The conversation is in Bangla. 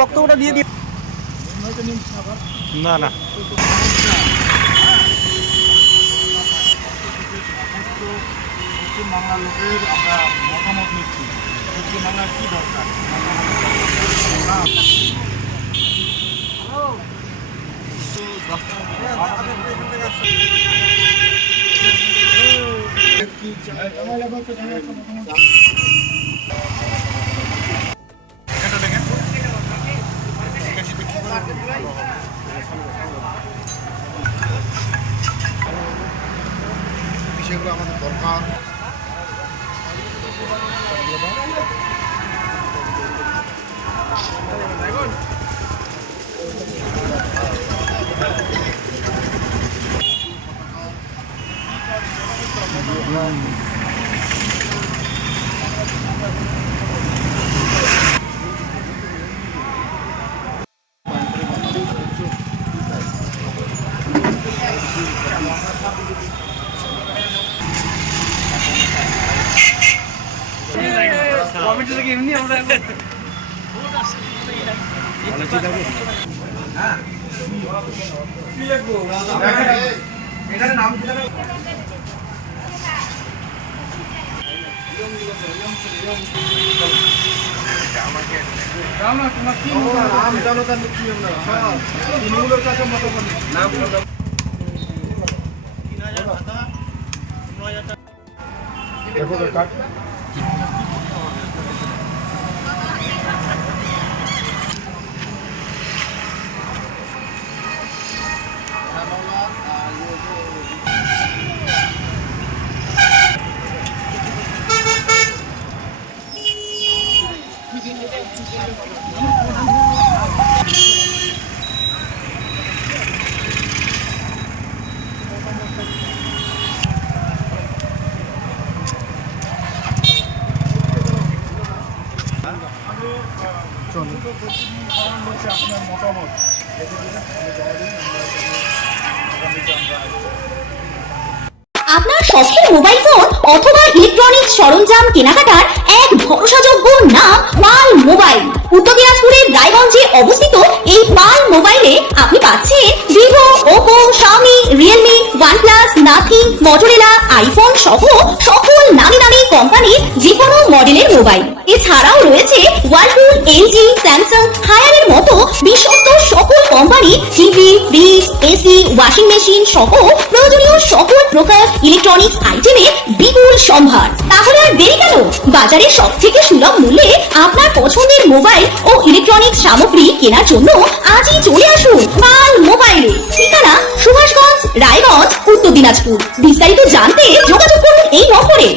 বক্তব্যটা দিয়ে দিই। না না পশ্চিমবাংলার লোকের আমরা মতামত নিচ্ছি পশ্চিমবাংলার কী দরকার। বিষয়গুলো আমাদের দরকার। কমিটি থেকে এমনি আমরা আপনার মতামত আপনার শখের মোবাইল ফোন অথবা ইলেকট্রনিক্স সরঞ্জাম কেনাকাটার এক ভরসাযোগ্য নাম পাল মোবাইল। উত্তর দিনাজপুরের রায়গঞ্জে অবস্থিত এই পাল মোবাইলে আপনি পাচ্ছেন Vivo, Oppo, Xiaomi, Realme, OnePlus, nothing, Motorola, iPhone সহ সকল নামি দামি কোম্পানির যে কোনো মডেলের মোবাইল। এছাড়াও রয়েছে ওয়ালপুল, এলজি, স্যামসাং, হায়ারের মতো বিশ্বস্ত সকল company TV, fridge, AC, washing machine সহ প্রয়োজনীয় সকল প্রকার ইলেকট্রনিক্স আইটেমের বিপুল সম্ভার। তাহলে আর দেরি কেন? বাজারে সবথেকে সুলভ মূল্যে আপনার পছন্দের মোবাইল ও ইলেকট্রনিক্স সামগ্রী কেনার জন্য আজই চলে আসুন পাল মোবাইলে। ঠিকানা সুভাষগঞ্জ, রায়গঞ্জ, উত্তর দিনাজপুর। বিস্তারিত জানতে যোগাযোগ করুন এই নম্বরে।